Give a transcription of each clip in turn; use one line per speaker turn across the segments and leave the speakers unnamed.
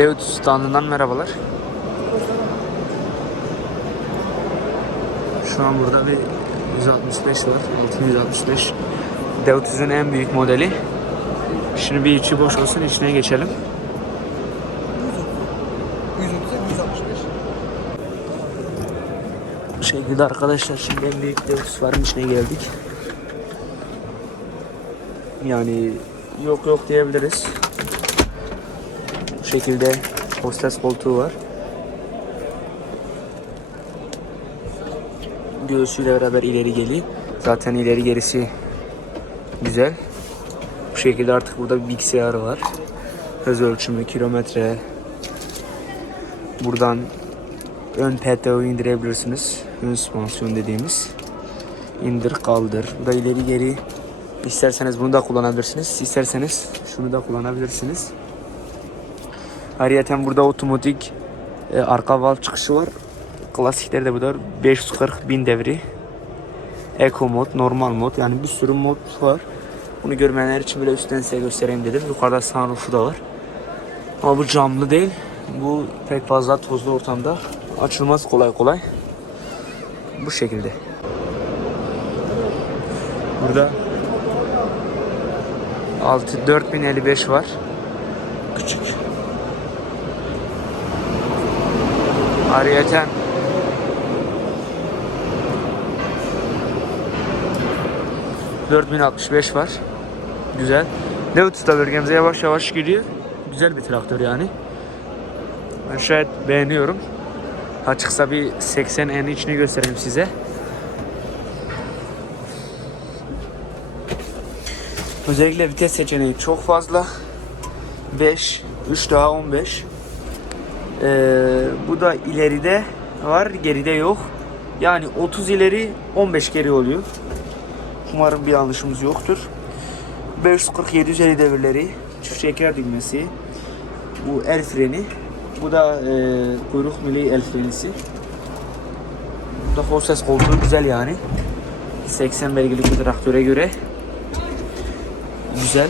D30 standından merhabalar. Şu an burada bir 165 var. 6165. D30'un en büyük modeli. Şimdi bir içi boş olsun içine geçelim.
130, 165.
Bu şekilde arkadaşlar şimdi en büyük D30 varın içine geldik. Yani yok yok diyebiliriz. Şekilde hostes koltuğu var. Göğsüyle beraber ileri geli. Zaten ileri gerisi güzel. Bu şekilde artık burada bir bilgisayar var. Hız ölçümü, kilometre. Buradan ön PTO'yu indirebilirsiniz. Ön süspansiyon dediğimiz. İndir kaldır. Bu da ileri geri. İsterseniz bunu da kullanabilirsiniz. İsterseniz şunu da kullanabilirsiniz. Ayrıca burada otomatik e, arka valv çıkışı var. Klasiklerde bu da 540 bin devri. Eco mod, normal mod yani bir sürü mod var. Bunu görmeyenler için böyle üstten size göstereyim dedim. Yukarıda sunroofu da var. Ama bu camlı değil. Bu pek fazla tozlu ortamda açılmaz kolay kolay. Bu şekilde. Burada 6 4055 var. Küçük. Ayrıyeten ...4065 var. Güzel. Levutus'ta bölgemize yavaş yavaş giriyor. Güzel bir traktör yani. Ben şayet beğeniyorum. Açıksa bir 80 en içini göstereyim size. Özellikle vites seçeneği çok fazla. 5, 3 daha 15. Ee, bu da ileride var, geride yok. Yani 30 ileri, 15 geri oluyor. Umarım bir yanlışımız yoktur. 547 750 devirleri, çift şeker düğmesi, bu el freni, bu da e, kuyruk mili el frenisi. Bu da hostes koltuğu güzel yani. 80 belgelik bir traktöre göre güzel.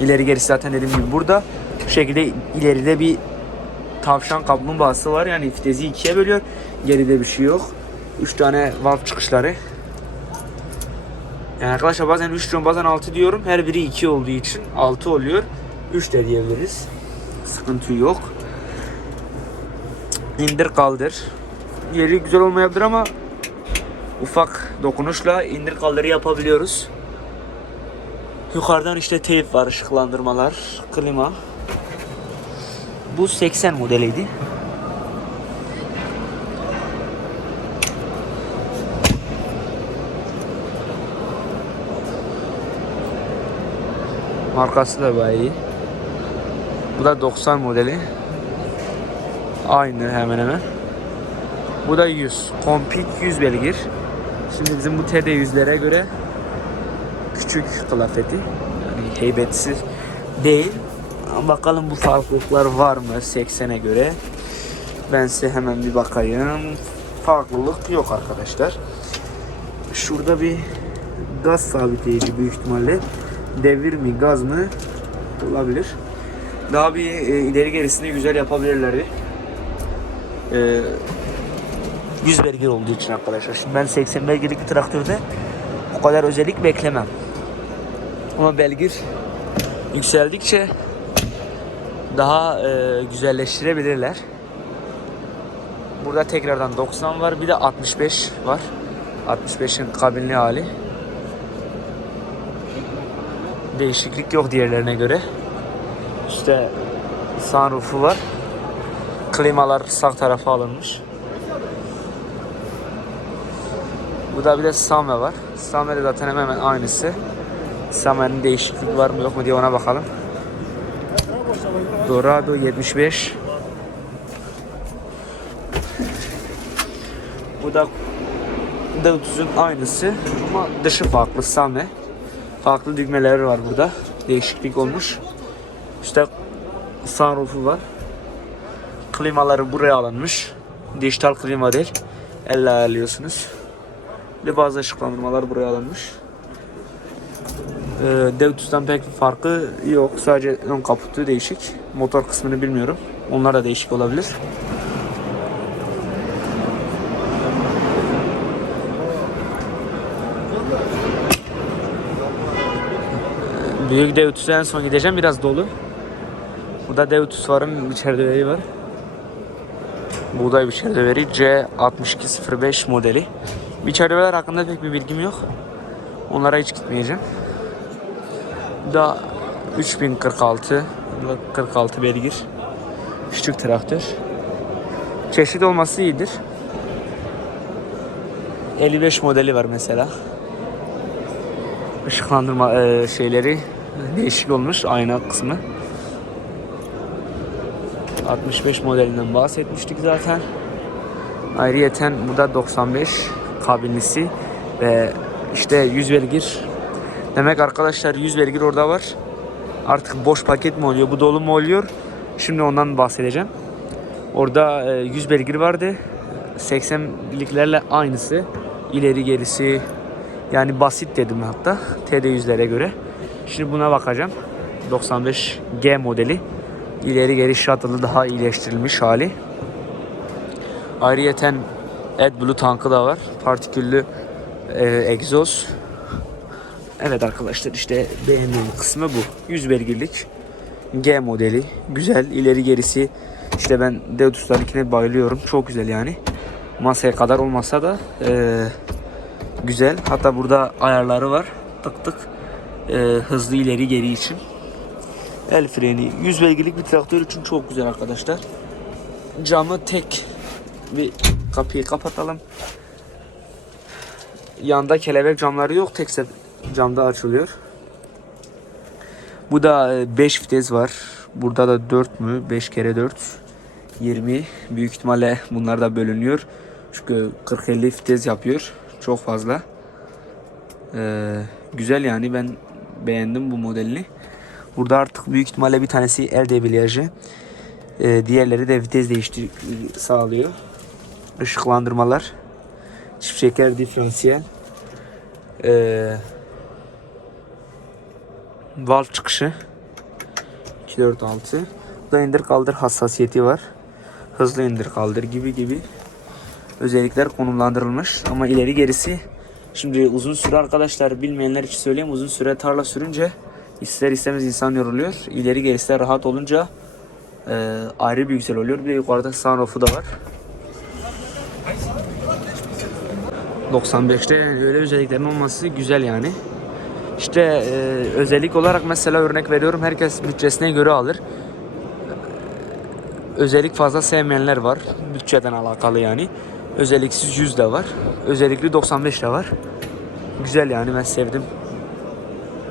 İleri gerisi zaten dediğim gibi burada. Bu şekilde ileride bir tavşan kaplumbağası var. Yani vitesi ikiye bölüyor. Geride bir şey yok. 3 tane valve çıkışları. Yani arkadaşlar bazen 3 diyorum bazen 6 diyorum. Her biri 2 olduğu için 6 oluyor. 3 de diyebiliriz. Sıkıntı yok. İndir kaldır. Yeri güzel olmayabilir ama ufak dokunuşla indir kaldırı yapabiliyoruz. Yukarıdan işte teyp var, ışıklandırmalar, klima. Bu 80 modeliydi. Markası da bayağı iyi. Bu da 90 modeli. Aynı hemen hemen. Bu da 100. Kompik 100 belgir. Şimdi bizim bu TD100'lere göre küçük kılafeti. Yani heybetsiz değil. Bakalım bu farklılıklar var mı 80'e göre. Ben size hemen bir bakayım. Farklılık yok arkadaşlar. Şurada bir gaz sabitleyici büyük ihtimalle. Devir mi gaz mı olabilir. Daha bir e, ileri gerisini güzel yapabilirlerdi. E, 100 beygir olduğu için arkadaşlar. Şimdi ben 80 beygirlik bir traktörde o kadar özellik beklemem. Ama belgir yükseldikçe daha e, güzelleştirebilirler. Burada tekrardan 90 var. Bir de 65 var. 65'in kabinli hali. Değişiklik yok diğerlerine göre. İşte sunroofu var. Klimalar sağ tarafa alınmış. Bu da bir de Same var. Same de zaten hemen hemen aynısı. Same'nin değişiklik var mı yok mu diye ona bakalım. Dorado 75. Bu da D30'un aynısı ama dışı farklı Same. Farklı düğmeleri var burada. Değişiklik olmuş. İşte sunroofu var. Klimaları buraya alınmış. Dijital klima değil. Elle ayarlıyorsunuz. Ve bazı ışıklandırmalar buraya alınmış. Ee, D30'dan pek bir farkı yok. Sadece ön kaputu değişik. Motor kısmını bilmiyorum. Onlar da değişik olabilir. Büyük D30'a en son gideceğim. Biraz dolu. Burada D30 varın bir çerdeveği var. Buğday bir çerdeveri C6205 modeli. Bir çerdeveler hakkında pek bir bilgim yok. Onlara hiç gitmeyeceğim. Da 3046 46 beygir. Küçük traktör. Çeşit olması iyidir. 55 modeli var mesela. Işıklandırma e, şeyleri değişik olmuş ayna kısmı. 65 modelinden bahsetmiştik zaten. Ayrıyeten bu da 95 kabinlisi ve işte 100 beygir. Demek arkadaşlar 100 beygir orada var. Artık boş paket mi oluyor, bu dolu mu oluyor? Şimdi ondan bahsedeceğim. Orada e, 100 beygir vardı. 80'liklerle aynısı. İleri gerisi yani basit dedim hatta TD100'lere göre. Şimdi buna bakacağım. 95G modeli. İleri geri shuttle'ı daha iyileştirilmiş hali. Ayrıyeten AdBlue tankı da var. Partiküllü e, egzoz. Evet arkadaşlar işte beğendiğim kısmı bu. 100 beygirlik G modeli. Güzel. ileri gerisi işte ben Deotus'larınkine bayılıyorum. Çok güzel yani. Masaya kadar olmasa da e, güzel. Hatta burada ayarları var. Tık tık. E, hızlı ileri geri için. El freni. 100 beygirlik bir traktör için çok güzel arkadaşlar. Camı tek bir kapıyı kapatalım. Yanda kelebek camları yok. Tek camda açılıyor. Bu da 5 vites var. Burada da 4 mü? 5 kere 4 20. Büyük ihtimalle bunlar da bölünüyor. Çünkü 40-50 vites yapıyor. Çok fazla. Ee, güzel yani ben beğendim bu modelini. Burada artık büyük ihtimalle bir tanesi el debriyajı. Ee, diğerleri de vites değiştir sağlıyor. Işıklandırmalar. Çift şeker diferansiyel. Ee, valve çıkışı. 246. Burada indir kaldır hassasiyeti var. Hızlı indir kaldır gibi gibi özellikler konumlandırılmış ama ileri gerisi şimdi uzun süre arkadaşlar bilmeyenler için söyleyeyim uzun süre tarla sürünce ister istemez insan yoruluyor. İleri gerisi rahat olunca e, ayrı bir güzel oluyor. Bir de yukarıda sunroof'u da var. 95'te yani öyle özelliklerin olması güzel yani. İşte e, özellik olarak mesela örnek veriyorum herkes bütçesine göre alır. Özellik fazla sevmeyenler var. Bütçeden alakalı yani. Özelliksiz 100 de var. Özellikli 95 de var. Güzel yani ben sevdim.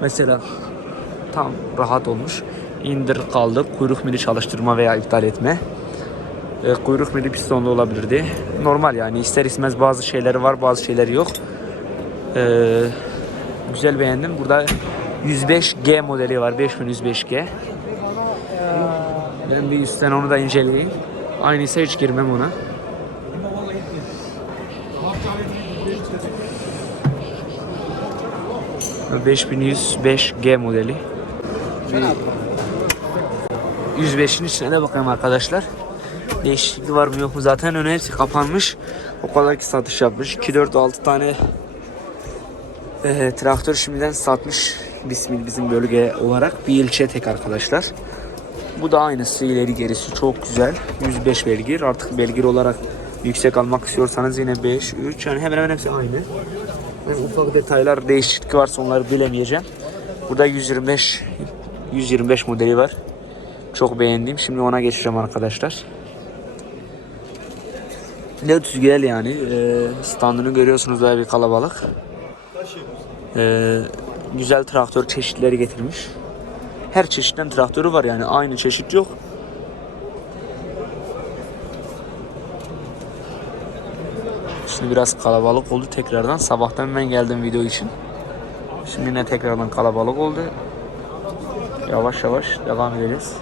Mesela tam rahat olmuş. İndir kaldı. Kuyruk mili çalıştırma veya iptal etme. E, kuyruk mili pistonlu olabilirdi. Normal yani ister istemez bazı şeyleri var bazı şeyleri yok. E, güzel beğendim. Burada 105G modeli var. 5105G. Ben bir üstten onu da inceleyeyim. Aynıysa hiç girmem ona. Ve 5105G modeli. Bir 105'in içine de bakayım arkadaşlar. Değişiklik var mı yok mu zaten ön hepsi kapanmış. O kadar ki satış yapmış. 2 4 6 tane e, traktör şimdiden satmış. Bismil bizim bölge olarak bir ilçe tek arkadaşlar. Bu da aynısı ileri gerisi çok güzel. 105 belgir. Artık belgir olarak yüksek almak istiyorsanız yine 5, 3 yani hemen hemen hepsi aynı. Ben ufak detaylar değişiklik varsa onları bilemeyeceğim. Burada 125 125 modeli var. Çok beğendim. Şimdi ona geçeceğim arkadaşlar. Lotus güzel yani. Ee, standını görüyorsunuz daha bir kalabalık. Ee, güzel traktör çeşitleri getirmiş. Her çeşitten traktörü var yani aynı çeşit yok. Şimdi biraz kalabalık oldu tekrardan. Sabahtan ben geldim video için. Şimdi yine tekrardan kalabalık oldu. Yavaş yavaş devam edeceğiz.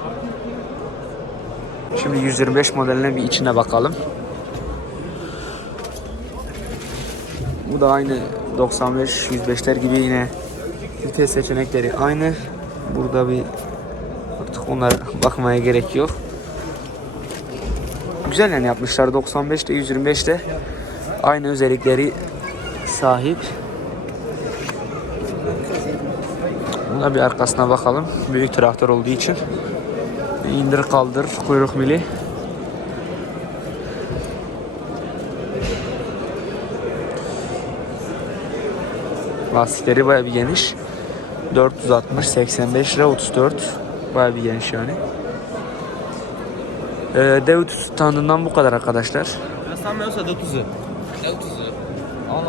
Şimdi 125 modeline bir içine bakalım. Bu da aynı 95 105'ler gibi yine vites seçenekleri aynı. Burada bir artık Onlara bakmaya gerek yok. Güzel yani yapmışlar 95'te 125'te aynı özellikleri sahip. Buna bir arkasına bakalım. Büyük traktör olduğu için. İndir kaldır kuyruk mili. Lastikleri baya bir geniş. 460 85 lira 34 baya bir geniş yani. Ee, Devut standından bu kadar arkadaşlar.
Sanmıyorsa 9'u. 9'u. Al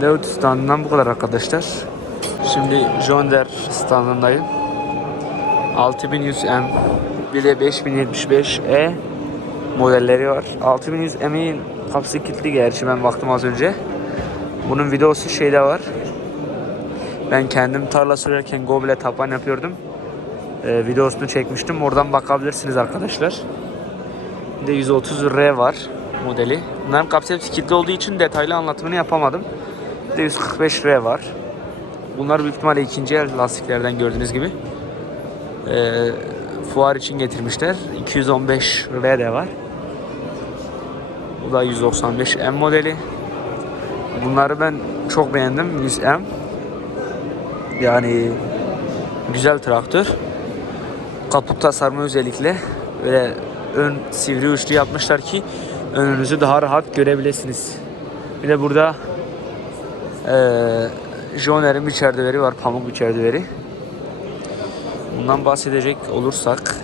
Devut standından bu kadar arkadaşlar. Şimdi John Deere standındayım. 6100M bir de 5075E modelleri var. 6100M'in kapısı kilitli gerçi ben baktım az önce. Bunun videosu şeyde var. Ben kendim tarla sürerken Goble tapan yapıyordum. Ee, videosunu çekmiştim. Oradan bakabilirsiniz arkadaşlar. Bir de 130R var modeli. Bunların kapısı hepsi kilitli olduğu için detaylı anlatımını yapamadım. Bir de 145R var. Bunlar büyük ihtimalle ikinci el lastiklerden gördüğünüz gibi. Ee, fuar için getirmişler. 215R de var. Bu da 195M modeli. Bunları ben çok beğendim. 100M. Yani güzel traktör. Kaput tasarımı özellikle böyle ön sivri uçlu yapmışlar ki önünüzü daha rahat görebilirsiniz. Bir de burada eee Joner'in bir çerdeveri var. Pamuk bir çerdeveri. Bundan bahsedecek olursak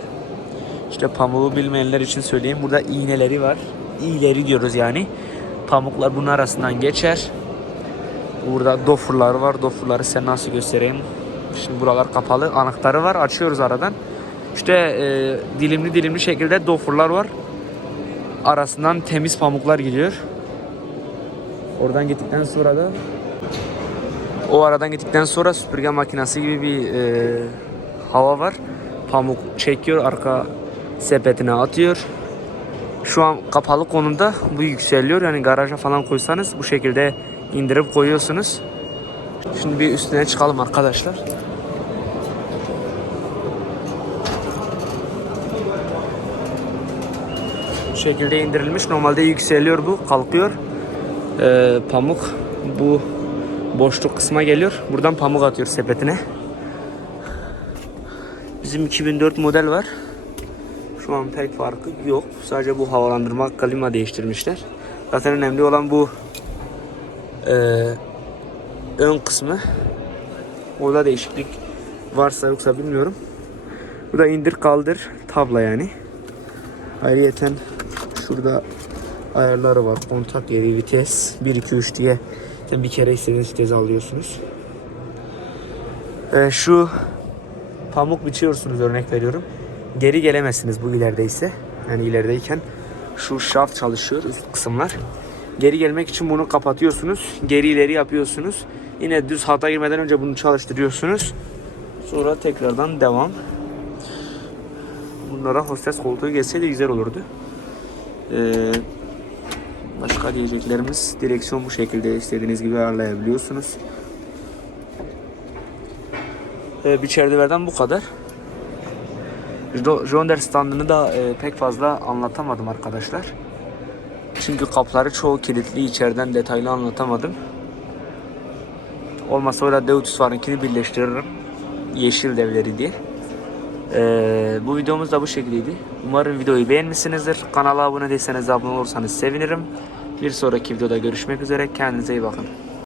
işte pamuğu bilmeyenler için söyleyeyim. Burada iğneleri var. İğleri diyoruz yani. Pamuklar bunun arasından geçer. Burada dofurlar var. Dofurları size nasıl göstereyim? Şimdi buralar kapalı. Anahtarı var. Açıyoruz aradan. İşte e, dilimli dilimli şekilde dofurlar var. Arasından temiz pamuklar gidiyor. Oradan gittikten sonra da o aradan gittikten sonra süpürge makinesi gibi bir e, hava var. Pamuk çekiyor, arka sepetine atıyor. Şu an kapalı konumda bu yükseliyor. Yani garaja falan koysanız bu şekilde indirip koyuyorsunuz. Şimdi bir üstüne çıkalım arkadaşlar. Bu şekilde indirilmiş. Normalde yükseliyor bu, kalkıyor. Ee, pamuk bu boşluk kısma geliyor. Buradan pamuk atıyor sepetine. Bizim 2004 model var. Şu an pek farkı yok. Sadece bu havalandırma klima değiştirmişler. Zaten önemli olan bu e, ön kısmı. Orada değişiklik varsa yoksa bilmiyorum. Bu da indir kaldır tabla yani. Ayrıyeten şurada ayarları var. Kontak yeri, vites 1 2 3 diye Zaten bir kere istediğiniz vitesi alıyorsunuz. Ee, şu pamuk biçiyorsunuz örnek veriyorum. Geri gelemezsiniz bu ilerideyse. Yani ilerideyken şu şaft çalışıyor üst kısımlar. Geri gelmek için bunu kapatıyorsunuz. Geri ileri yapıyorsunuz. Yine düz hata girmeden önce bunu çalıştırıyorsunuz. Sonra tekrardan devam. Bunlara hostes koltuğu gelseydi güzel olurdu. Ee, Başka diyeceklerimiz direksiyon bu şekilde istediğiniz gibi ayarlayabiliyorsunuz. Ee, bir çerdeverden bu kadar. Deere standını da e, pek fazla anlatamadım arkadaşlar. Çünkü kapları çoğu kilitli içeriden detaylı anlatamadım. Olmasa öyle Deutz varınkini birleştiririm. Yeşil devleri diye. Ee, bu videomuz da bu şekildeydi. Umarım videoyu beğenmişsinizdir. Kanala abone değilseniz abone olursanız sevinirim. Bir sonraki videoda görüşmek üzere. Kendinize iyi bakın.